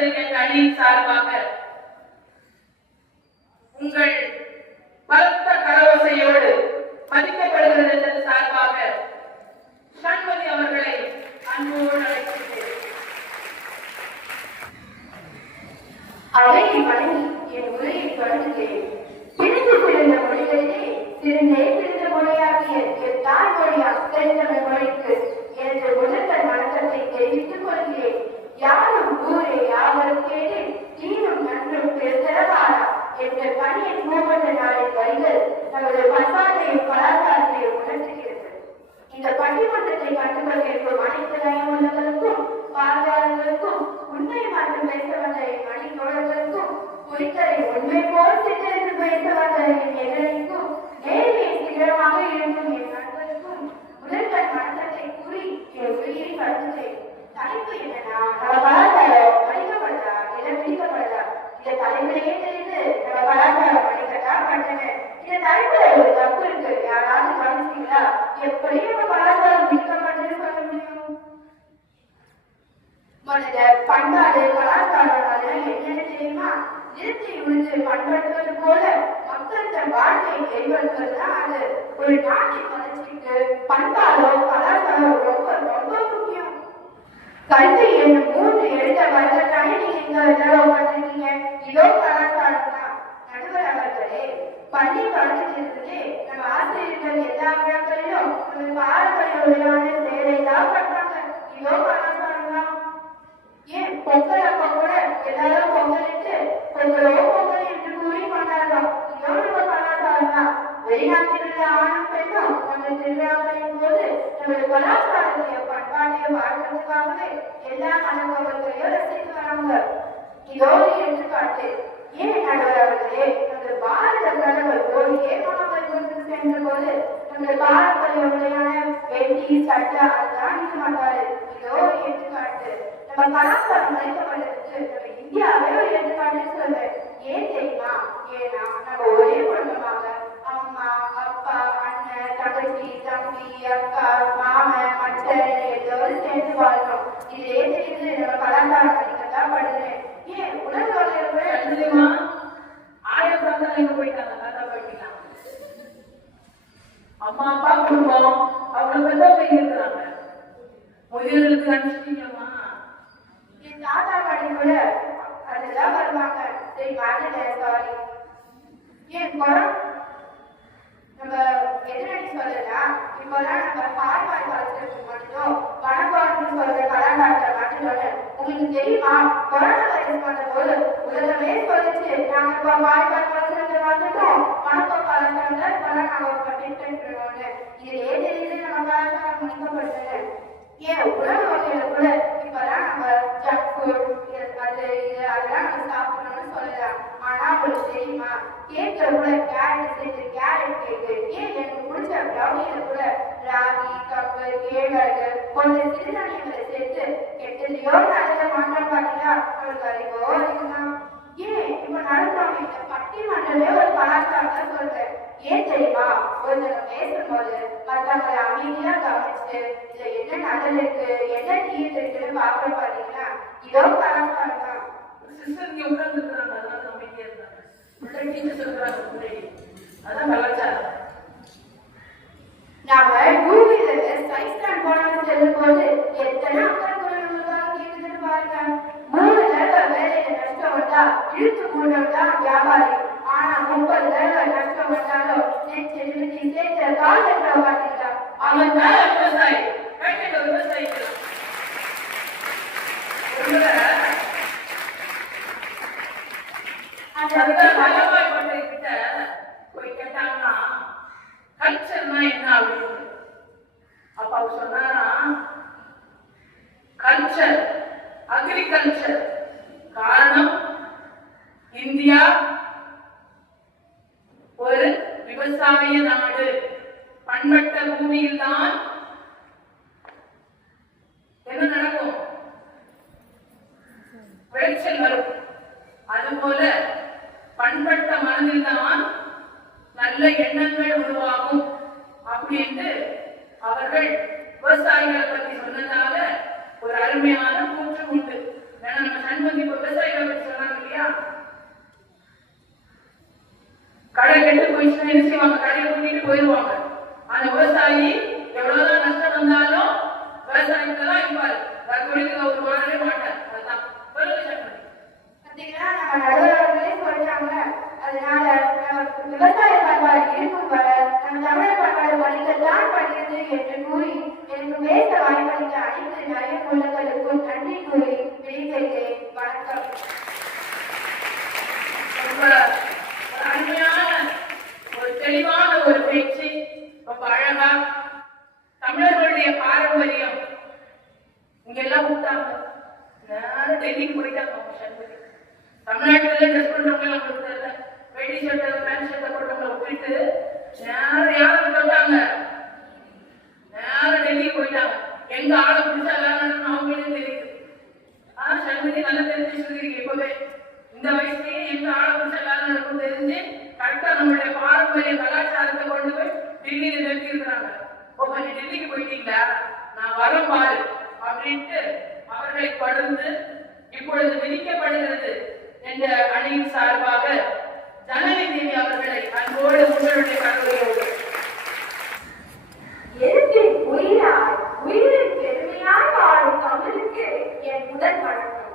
என்பது என் அணியின் சார்பாக உங்கள் பலத்த கரவோசையோடு மதிக்கப்படுகிறது என்பது சார்பாக சண்முகி அவர்களை அன்போடு அழைக்கிறேன். அழகி வணங்கி என் உரையை தொடங்குகிறேன். பிரிந்து பிறந்த மொழிகளிலே திருநே பிரிந்த மொழியாகிய என் தாய்மொழியாம் தென்தமிழ் மொழிக்கு எனது முதல்வர் வணக்கத்தை தெரிவித்துக் கொள்கிறேன். யாரும் ஊரே யாவரும் கேடு தீரும் நன்றும் பெருந்தரவாரா என்ற பணியின் மூவந்த நாளின் வரிகள் நமது பண்பாட்டையும் கலாச்சாரத்தையும் உணர்த்துகிறது. இந்த பட்டிமன்றத்தை கண்டுகொண்டிருக்கும் அனைத்து நயமுள்ளவர்களுக்கும் பார்வையாளர்களுக்கும் உண்மை மற்றும் பேச வந்த என் மணி தோழர்களுக்கும் குறித்தரை உண்மை போல் சித்தரித்து பேச வந்த என் எதிரிக்கும் நேர்மையை சிகரமாக இருக்கும் என் நண்பருக்கும் முதல்வர் வணக்கத்தை கூறி என் உயிரை கருதுகிறேன். தலைப்பு என்னன்னா, நம்ம கலாச்சாரம் மதிக்கப்படுதா இல்லை பிடிக்கப்படுதா? இந்த தலைமுறையே தெரிந்து நம்ம கலாச்சாரம் மதிக்கட்டா கட்டண இந்த தலைப்புல ஒரு தப்பு இருக்கு. யாராவது கவனிச்சீங்களா? எப்படி நம்ம கலாச்சாரம் பிடிக்கப்படுதுன்னு சொல்ல முடியும்? முதல்ல பண்பாடு கலாச்சாரம் அதெல்லாம் என்னன்னு தெரியுமா? நிலத்தை உழுந்து பண்படுத்துவது போல மக்கள் தன் வாழ்க்கையை மேம்படுத்துவதுதான் அது. ஒரு நாட்டின் வளர்ச்சிக்கு பண்பாடோ கலாச்சாரம் ரொம்ப ரொம்ப முக்கியம். கல்வி என்னும் 3 எழுத்த வருடத்தானே நீங்க இங்க உட்காந்துருக்கீங்க. இதோ கலாச்சாரம் தான். நடுவர் அவர்களே, பள்ளி தொடக்கத்திலிருந்தே நம்ம ஆசிரியர்கள் எல்லா விழாக்களிலும் நம்ம பாரம்பரிய செயலை தான் பண்றாங்க. இதோ கலாச்சாரம் தான். ஏன் பொங்கல் அப்ப கூட எல்லாரும் பொங்கலிட்டு பொங்கலோ பொங்கல் என்று கூறி கொண்டாடுறோம். இதோ நம்ம கலாச்சாரம் தான். வெளிநாட்டில் உள்ள ஆணும் பெண்ணும் அந்த திருவிழாக்களின் போது நமது கலாச்சாரத்தையும் பண்பாட்டையும் வாழ்றதுக்காகவே எல்லா அனுபவங்களையும் ரசித்து வராங்க. இதோ எடுத்துக்காட்டு. ஏன் நடுவர் அவர்களே, நமது பாரத பிரதமர் மோடியே மாமல்லபுரத்துக்கு சென்ற போது நமது பாரம்பரிய முறையான வெள்ளி சட்டை அதுதான் நிற்க மாட்டாரு. இதோ எடுத்துக்காட்டு. நம்ம கலாச்சாரம் மதிக்கப்பட்டதுக்கு நம்ம இந்தியாவே ஒரு எடுத்துக்காட்டுன்னு சொல்றேன். ஏன் தெரியுமா? ஏன்னா நம்ம ஒரே குடும்பமாக அம்மா அப்பா அண்ணன் தங்கச்சி தம்பி அக்கா மாமன் மச்சன் எல்லோரு சேர்ந்து வாழ்றோம். இதே தெரியுது நம்ம கலாச்சாரம் மதிக்கத்தான் படுது. ஏன் உலக வகையில ஆயிரம் போயிட்டாங்க. அம்மா அப்பா குடும்பம் அவங்க பெற்றவங்க இருக்கிறாங்க. முதியோர்களுக்கு அனுப்பிச்சிட்டீங்கம்மா. என் தாத்தா பாட்டி கூட அதெல்லாம் வருவாங்க. சரி பாருங்க சாரி. ஏன் குரம் நம்ம எதிரணி சொல்லலாம். இப்போதான் நம்ம பாய்வாய் வளர்த்துட்டு மட்டும் வனப்பாடுன்னு சொல்ற கலாச்சாரத்தை மாற்றினோட உங்களுக்கு தெரியுமா? கொரோனா வைரஸ் வந்த போது உலகமே சொல்லிச்சு நாங்க இப்போ பாய்வாய் வளர்த்துட்டு வந்துட்டோம். வனப்பா கலாச்சாரத்தை இப்போதான் நாங்க பின்பற்றணும்னு. இதுலயே தெரியுது நம்ம கலாச்சாரம் முடிக்கப்படுது. ஏன் உணவு வகையில கூட இப்பதான் நம்ம ஜங்க் ஃபுட் அது இது அதெல்லாம் நம்ம சாப்பிடணும்னு சொல்லலாம். ஆனா உங்களுக்கு தெரியுமா? கேக்ல கூட கேரட் சேர்த்து கேரட் கேக்கு. ஏன் எனக்கு பிடிச்ச ப்ரௌனியில கூட ராகி கப்பு கேழ்வரகு போன்ற சிறுதானியங்களை சேர்த்து கெட்டலையோ நல்ல மாற்றம் பார்த்தீங்கன்னா அவங்களுக்கு அறிவோ அதிகம்தான். ஏன் இப்ப நடத்துறவங்க இந்த பட்டிமன்றமே ஒரு கலாச்சாரம் தான் சொல்றேன். ஏன் தெரியுமா? ஒருத்தவங்க பேசும்போது மற்றவங்களை அமைதியா கவனிச்சுட்டு இதுல என்ன நல்லது இருக்கு என்ன தீர்வு இருக்குன்னு பாக்குற பாத்தீங்கன்னா இதோ கலாச்சாரம் தான். சிஸ்டர் இங்க உட்கார்ந்து இருக்கிறாங்க, அதனால அமைதியா இருக்காங்க. உள்ள டீச்சர்ஸ் இருக்கிறாங்க, அதான் கலாச்சாரம். நாம டூவீலர்ல சைஸ்டாண்ட் போனாலும் செல்லும் போது எத்தனை அக்கறை நம்மளுக்காக கேட்குதுன்னு பாருங்க. 3 தடவை வேலையில நஷ்டம் வந்தா இழுத்து மூடவா வியாபாரி. ஆனா 30 தடவை நஷ்டம் வந்தாலும் நெச்சு நிறுத்தி சேர்த்த கால் என்ற பாத்தீங்களா அவன் தான் விவசாயி. விவசாயி போய் கேட்டாங்கன்னா கல்ச்சர்னா என்ன அப்படின்னு அப்ப அவர் சொன்னாரா, கல்ச்சர் அக்ரிகல்ச்சர். காரணம் இந்தியா ஒரு விவசாய நாடு. பண்பட்ட பூமியில் தான் என்ன நடக்கும்? விளைச்சல் வரும். அதுபோல பண்பட்ட மனதில் தான் நல்ல எண்ணங்கள் உருவாகும் அப்படின்னு அவர்கள் விவசாயிகளை பற்றி சொன்னதால ஒரு அருமையான கூற்று உண்டு. நம்ம சண்முகி வாய்ந்த அனைத்து நல்ல உள்ளங்களுக்கும் நன்றி கூறி விடைபெறுகிறேன். வணக்கம். ரொம்ப அருமையான ஒரு தெளிவான ஒரு பேச்சு, ரொம்ப அழகா தமிழர்களுடைய பாரம்பரியம் இங்கெல்லாம் விட்டாங்க. நேரம் டெல்லிக்கு போயிட்டாங்க. தமிழ்நாட்டுல ட்ரெஸ் பண்றவங்க நமக்கு தெரியல, வேட்டி ஷர்ட் பேண்ட் ஷர்ட் போட்டவங்களை விட்டுட்டு நேரம் யாரை விட்டாங்க, நேரம் டெல்லிக்கு போயிட்டாங்க. எங்க ஆளை பிடிச்சா வேணும் அவங்களுக்கு தெரியுது. சண்முகி நல்லா தெரிஞ்சு சொல்லிருக்கீங்க. இப்பவே இந்த வயசுலயே எங்க ஆளை பிடிச்சா வேணும் இருக்கும் தெரிஞ்சு கரெக்டா நம்மளுடைய பாரம்பரிய கலாச்சாரத்தை கொண்டு போய் டெல்லியில நிறுத்தி இருக்கிறாங்க. நீ டெல்லிக்கு போயிட்டீங்களா, நான் வர பாரு அப்படின்ட்டு அவர்களை தொடர்ந்து இப்பொழுது விதிக்கப்படுகிறது என்ற அணியின் சார்பாக ஜனனி தேவி அவர்களை அன்போடு உங்களுடைய கருவையோடு எழுத்தின் உயிராய் உயிரின் பெருமையாய் வாழும் தமிழுக்கு என் முதல் வணக்கம்.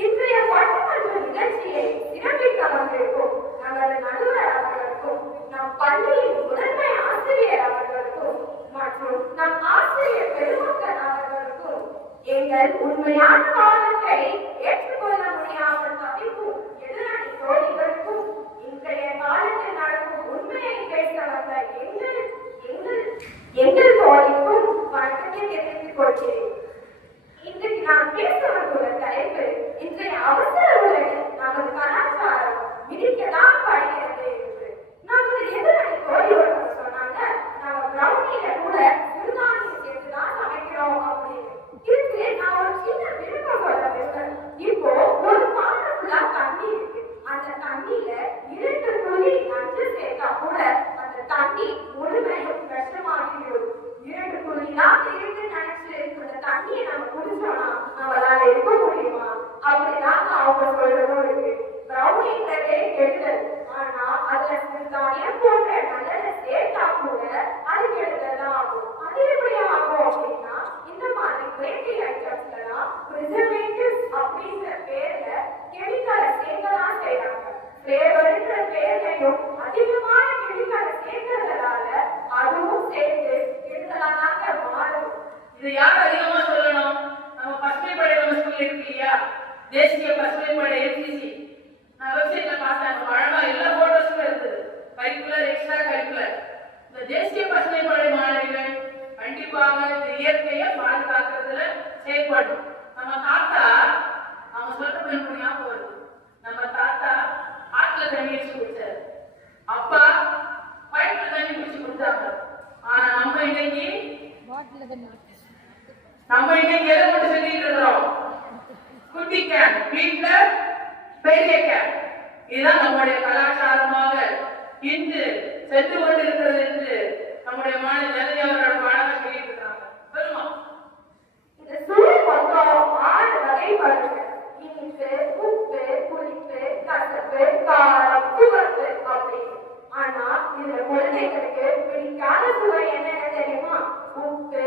இன்றைய பட்டிமன்ற நிகழ்ச்சியை சிறப்பிக்க வந்திருக்கும் நமது நடுவர் அவர்களுக்கும், நம் பள்ளியின் முதன்மை ஆசிரியர் அவர்களுக்கும் மற்றும் நம் ஆசிரியர் பெருமக்கள் அவர்களுக்கும், எங்கள் உண்மையான வாதத்தை ஏற்றுக்கொள்ள முடியாமல் தவிக்கும் எதிரணி தோழிகளுக்கும், இன்றைய காலத்தில் நடக்கும் உண்மையை பேச வந்த எங்கள் தோழிக்கும் வணக்கத்தை தெரிவித்துக் கொள்கிறேன். இன்றைக்கு நான் பேச வந்துள்ள தலைப்பு, இன்றைய அவசர உலகில் நமது கலாச்சாரம் விதிக்கதான் படுகிறது என்று. நமது எதிரணி தோழியோர்கள் சொன்னாங்க, நம்ம பிரௌனியில கூட சிறுதானியம் சேர்த்துதான் சமைக்கிறோம் அப்படின்னு. இதுக்கு நான் ஒரு சின்ன விருப்பம் சொல்ல பேசுறேன். இப்போ ஒரு பாத்திரம் ஃபுல்லா தண்ணி இருக்கு. அந்த தண்ணியில 2 துளி நஞ்சு சேர்த்தா கூட அந்த தண்ணி முழுமையும் விஷமாகிடும். 2 துளி தான் இருக்கு நினைச்சு அந்த தண்ணியை நம்ம குடிச்சோம்னா நம்மளால இருக்க முடியுமா? அப்படிதான் அவங்க சொல்றதும் இருக்கு. பிரௌனின்றதே கெடுதல், ஆனா அதுல சிறுதானியம் போன்ற நல்லதை சேர்த்தா கூட அது கெடுதல் தான் ஆகும். அது எப்படி ஆகும் அப்படின்னா, இந்த மாதிரி பேக்கரி ஐட்டம்ஸ்லாம் பிரிசர்வேட்டிவ்ஸ் அப்படின்ற பேர்ல கெமிக்கலை சேர்க்கதான் செய்யறாங்க. ஃபிளேவர்ன்ற பேர்லையும் அதிகமான கெமிக்கலை சேர்க்கறதுனால அதுவும் சேர்த்து கெடுதலாக மாறும். இது யார் அதிகமா சொல்லணும்? நம்ம பசுமை படை நம்ம ஸ்கூல் இருக்கு இல்லையா, தேசிய பசுமை படை என்சிசி. நான் வெப்சைட்ல பார்த்தேன், அழகா எல்லா போட்டோஸும் இருக்குது. Curricular, extra curricular. இந்த தேசிய பசுமை படை மாணவிகள் கண்டிப்பாக இந்த இயற்கையை பாதுகாக்கிறதுல செயல்படும். நம்ம தாத்தா அவங்க சொல்றது எனக்கு ஞாபகம் வருது. நம்ம தாத்தா ஆற்றுல தண்ணி வச்சு குடிச்சாரு, அப்பா பைப்ல தண்ணி குடிச்சு கொடுத்தாங்க. ஆனா நம்ம இன்னைக்கு எதை மட்டும் சொல்லிட்டு இருக்கிறோம்? குட்டி கேன், வீட்டுல பெரிய கேன். இதுதான் நம்முடைய கலாச்சாரமாக இன்று சென்று கொண்டிருக்கிறது என்று நம்முடைய மாநில ஜனனி அவரோட பாடலை சொல்லிட்டு இருக்காங்க. சொல்லுமா? இந்த சூழல் மொத்தம் 6 வகைப்படுது. இனிப்பு, உப்பு, புளிப்பு, கசப்பு, காரம், துவர்ப்பு அப்படின்னு. ஆனா இதுல குழந்தைகளுக்கு பிடிக்காத சுவை என்னன்னு தெரியுமா? உப்பு,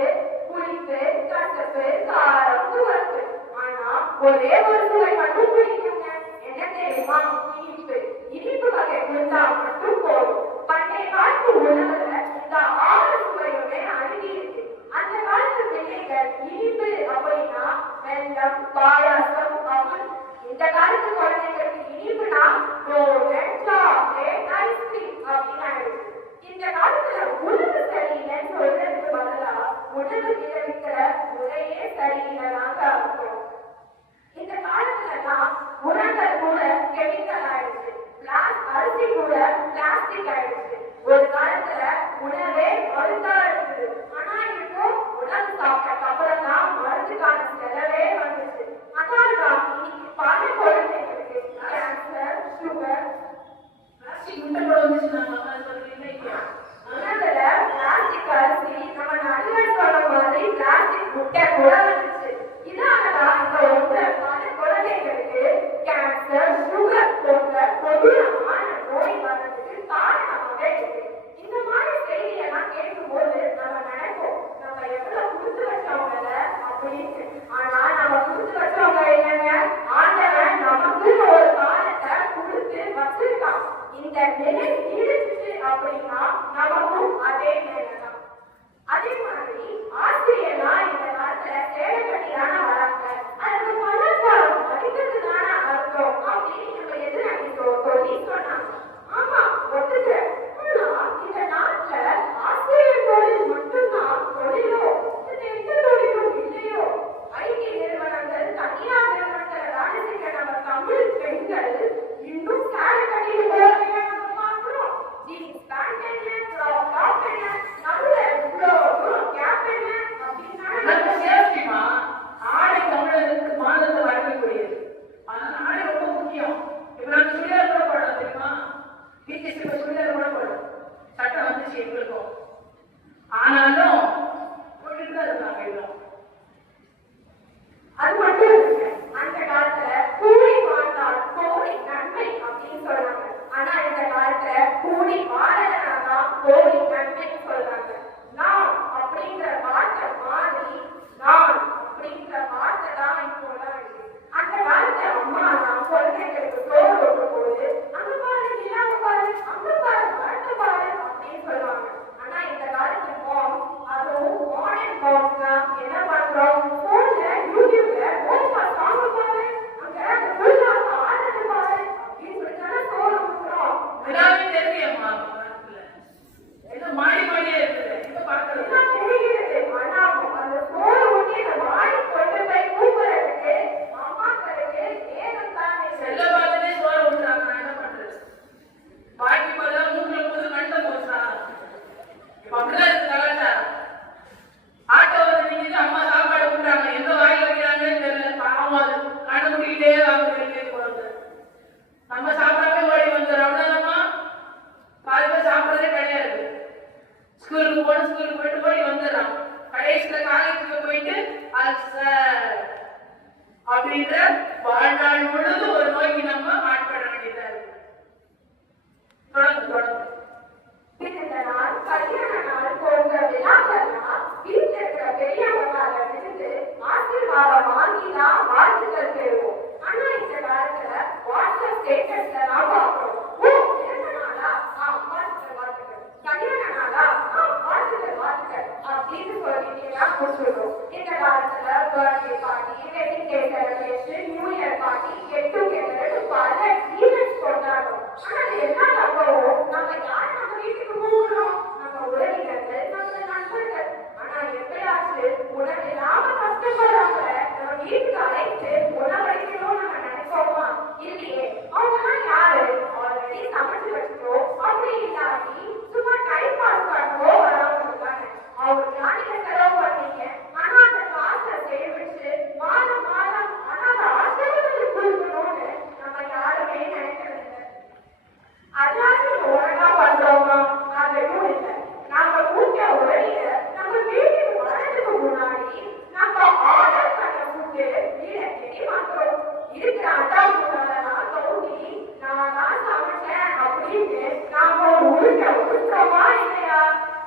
புளிப்பு, கசப்பு, காரம், துவர்ப்பு. ஆனா ஒரே ஒரு சுவை மட்டும் பிடிக்குங்க. என்ன தெரியுமா? இனிப்பு. இனிப்பு வகை கொடுத்தா மட்டும் போதும். பண்டைய காலத்து உணவுல இந்த 6 சுவையுமே அடங்கி இருக்கு. அந்த காலத்து பிள்ளைகள் இனிப்பு அப்படின்னா வெல்லம், பாயாசம், அவல். இந்த காலத்து குழந்தைகளுக்கு இனிப்புனா சாக்லேட், ஐஸ்கிரீம் அப்படின்னு ஆயிடுச்சு. இந்த காலத்துல உணவு சரியில்லைன்னு சொல்றதுக்கு பதிலா உணவு விளைவிக்கிற முறையே சரியில்லைனாங்க அர்த்தம். இந்த காலத்துலதான் உரங்கள் கூட கெமிக்கல் ஆயிடுச்சு, அரிசி கூட பிளாஸ்டிக் ஆயிடுச்சு. ஒரு காலத்துல உணவே மருந்தா இருக்குது. ஆனா இப்போ உணவு சாப்பிட்ட அப்புறம் தான் மருந்துக்கான செலவே வந்துச்சு. அதனால்தான் இன்னைக்கு பல குழந்தைகளுக்கு கேன்சர், சுகர், பிளாஸ்டிக் முட்டை கூட வந்துச்சுனாங்க. உணவுல பிளாஸ்டிக் அரிசி, நம்ம நடுவர் சொல்ற மாதிரி பிளாஸ்டிக் முட்டை கூட வந்துச்சு. இதனாலதான் இந்த பல குழந்தைகளுக்கு கேன்சர், சுகர் போன்ற கொடூரமான நோய் வர்றதுக்கு காரணமாவே இருக்கு. இந்த மாதிரி செய்தியெல்லாம் கேட்கும்போது நம்ம நினைப்போம், நம்ம எவ்வளவு கொடுத்து வச்சவங்க அப்படின்னு. ஆனா நம்ம கொடுத்து வச்சவங்க இல்லைங்க, ஆண்டவன் நமக்கு ஒரு காலத்தை கொடுத்து வச்சிருக்கான். இந்த நிலை நீடிச்சு அப்படின்னா நமக்கும் அதே நிலை தான். அதே மாதிரி ஆசிரியர்னா இந்த காலத்துல அப்படின்ற வாழ்நாள் முழுவதும் ஒரு நோய்க்கு நம்ம ஆட்பட வேண்டியதா இருக்கு. தொடர்ந்து இந்த நாள் கல்யாண நாள் போன்ற விழாக்கள்லாம் வீட்டில் இருக்கிற பெரியவங்களால இருந்து ஆசீர்வாதம் வாங்கிதான் வாழ்த்துக்கள் பெறுவோம். ஆனா இந்த காலத்துல வாட்ஸ்அப் ஸ்டேட்டஸ்ல நான் பார்க்கிறோம், ஓ பிறந்த நாளா வாழ்த்துக்கள், கல்யாண நாளா வாழ்த்துக்கள் அப்படின்னு சொல்லிட்டு முடிச்சுடுறோம். இந்த காலத்துல birthday party, wedding day celebration, new year party, get together பல ஈவென்ட்ஸ் கொண்டாடுறோம். ஆனா அது என்ன தப்பவும் நம்ம யார் நம்ம வீட்டுக்கு போகிறோம், நம்ம உறவினர்கள், நம்ம நண்பர்கள். ஆனா எப்பயாச்சும் உணவில்லாம கஷ்டப்படுறவங்க நம்ம வீட்டுக்கு அழைத்து உணவளிக்கணும் நம்ம நினைப்போமா? இல்லையே. அவங்கலாம் யாரு? ஆல்ரெடி சமைச்சு வச்சுட்டோம், அப்படி இல்லாட்டி சும்மா டைம் பாஸ் பண்ணவோ வரவங்க தானே. அவங்களுக்குலாம் நீங்க செலவு பண்ணீங்க, ஆனா அந்த காசை சேமிச்சு மாதம் மாதம் ஆனா அந்த ஆசிரியர்களுக்கு கொடுக்கணும்னு நம்ம யாருமே நினைக்கிறது இல்லை. அதாச்சும் ஒழுங்கா பண்றோமா? அதுவும் இல்லை. நாம கூட்ட உடனே நம்ம வீட்டுக்கு வரதுக்கு முன்னாடி நம்ம ஆர்டர் பண்ண ஃபுட்டு வீட தேடி வாங்குறோம். இருக்கிற அட்டாவுக்குள்ளதான் தோண்டி நான் தான் சமைச்சேன் அப்படின்னு நாம ஒரு உருட்டுறோமா இல்லையா?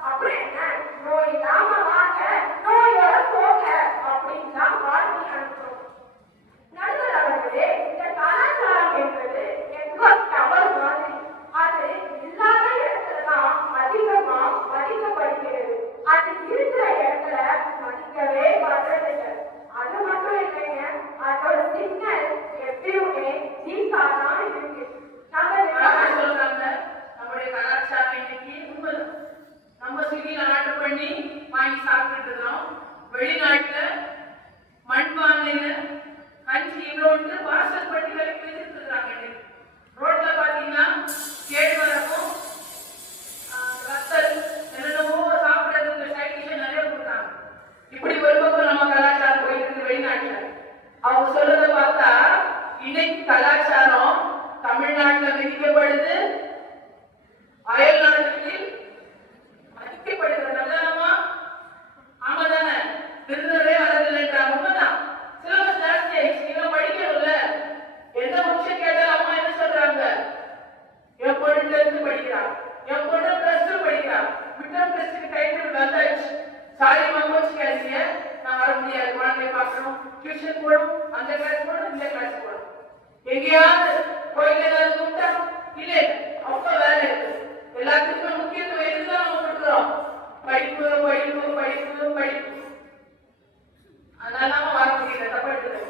அப்புறம் என்ன, நோய் இல்லாம வாங்க, நோயோட போங்க அப்படின்னு தான் வாழ்க்கை அனுப்புறோம். நடுவர் அவர்களே, இந்த கலாச்சாரம் என்பது நெட்வொர்க் டவர் மாதிரி. அது இல்லாத இடத்துலதான் அதிகமா மதிக்கப்படுகிறது. அது இருக்கிற இடத்துல மதிக்கவே வர்றதில்லை. அது மட்டும் இல்லைங்க, அதோட சிக்னல் எப்பயுமே வீக்காதான் இருக்கு. சொல்றாங்க நம்முடைய கலாச்சாரம் இன்னைக்கு உண்மைதான். நம்ம ஸ்விக்கில ஆர்டர் பண்ணி வாங்கி சாப்பிட்டு இருக்கிறோம். வெளிநாட்டுல மண்பானையில கஞ்சி இவ்வளோட்டு வாசல் பட்டி விலைக்கு வச்சுட்டு இருக்காங்க. ரோட்ல பாத்தீங்கன்னா கேழ்வரகும் ரத்தல் என்னென்னமோ சாப்பிடறதுக்கு சைடிஷன் நிறைய கொடுத்தாங்க. இப்படி ஒரு பக்கம் நம்ம கலாச்சாரம் போயிட்டு இருக்கு வெளிநாட்டுல. அவங்க சொல்றத பார்த்தா இன்னைக்கு கலாச்சாரம் தமிழ்நாட்டுல விதிக்கப்படுது, அயல் நாடுகளில் மதிக்கப்படுகிறது. நல்லதாமா? ஆமா தானே? திருந்தவே வரதில்லைன்றாங்க. உண்மைதான். சிலபஸ் ஜாஸ்தி ஆயிடுச்சு, நீங்க படிக்கணும்ல. எந்த விஷயம் கேட்டாலும் அம்மா என்ன சொல்றாங்க? என் பொண்ணு 10th படிக்கிறான், என் பொண்ணு +2 படிக்கிறான், மிட்டம் டெஸ்டுக்கு டைட்டில் வந்தாச்சு, சாரி மம்மோச்சு கேசிய நான் வர முடியாது, குழந்தைய பார்க்கணும், டியூஷன் போகணும், அந்த கிளாஸ் போகணும், இந்த கிளாஸ் போகணும். எங்கேயாவது கோயில் ஏதாவது கூப்பிட்டா இல்லை, அப்ப வேலை இருக்கு. எல்லாத்துக்குமே முக்கியத்துவம் எதுதான் நம்ம கொடுக்குறோம்? படிப்பு படிப்பு படிப்பு படிப்பு. அதனால நம்ம வர முடியல, தப்படுது.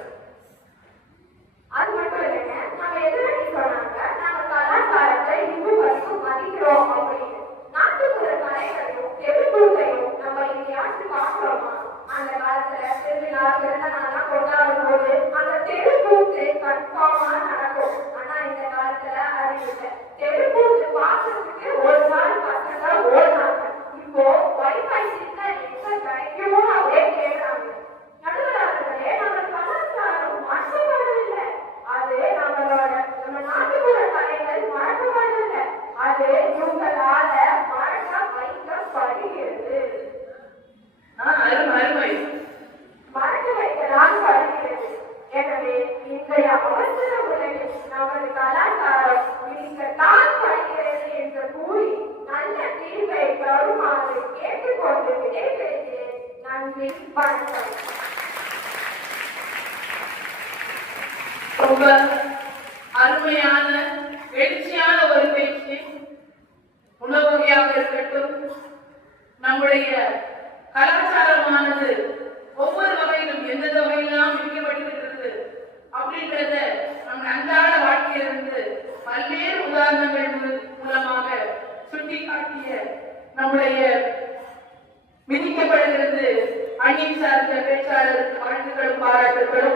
அது மட்டும் இல்லைங்க, நம்ம எதிர்த்து சொன்னாங்க நம்ம கலாச்சாரத்தை இன்னும் வரைக்கும் மதிக்கிறோம் அப்படின்னு. நாட்டுப்புற கலைகளையும் தெருக்கூத்தையும் நம்ம எங்கேயாச்சும் பார்க்கிறோமா? அந்த காலத்துல திருவிழா பிறந்த நாள்லாம் கொண்டாடும் போது அந்த தெருக்கூத்து கன்ஃபார்மா நடக்கும். ஆனா இந்த காலத்துல அது இல்லை. தெருக்கூத்து பார்க்கறதுக்கு ஒரு நாள் பசங்க ஓடுறாங்க. இப்போ வைஃபை சிக்னல் எங்க கிடைக்குமோ அப்படியே கேட்கறாங்க. நடுவர்களே, நம்ம கலாச்சாரம் மாற்றப்படவில்லை. அது நம்ம நாட்டுப்புற கலைகள் மறக்கப்படவில்லை. அது இவங்களால மறக்க வைக்கப்படுகிறது. மறக்க வைக்கலாம் படுகிறது. எனவே இன்றைய அவசர உலகில் நமது கலாச்சாரம் விதிக்கத்தான் படுகிறது என்று கூறி நல்ல தீர்வை தருமாறு கேட்டுக்கொண்டு விடைபெறுகிறேன். நன்றி, வணக்கம். ரொம்ப அருமையான எழுச்சியான ஒரு பேச்சு. உணவு வகையாக இருக்கட்டும், நம்முடைய கலாச்சாரமானது ஒவ்வொரு வகையிலும் எந்தெந்த வகையெல்லாம் விதிக்கப்பட்டிருக்கிறது அப்படின்றத நம் அன்றாட வாழ்க்கையிலிருந்து பல்வேறு உதாரணங்கள் மூலமாக சுட்டி காட்டிய நம்முடைய விதிக்கப்படுகிறது அணியை சார்ந்த பேச்சாளருக்கு வாழ்த்துக்களும் பாராட்டுகளும்.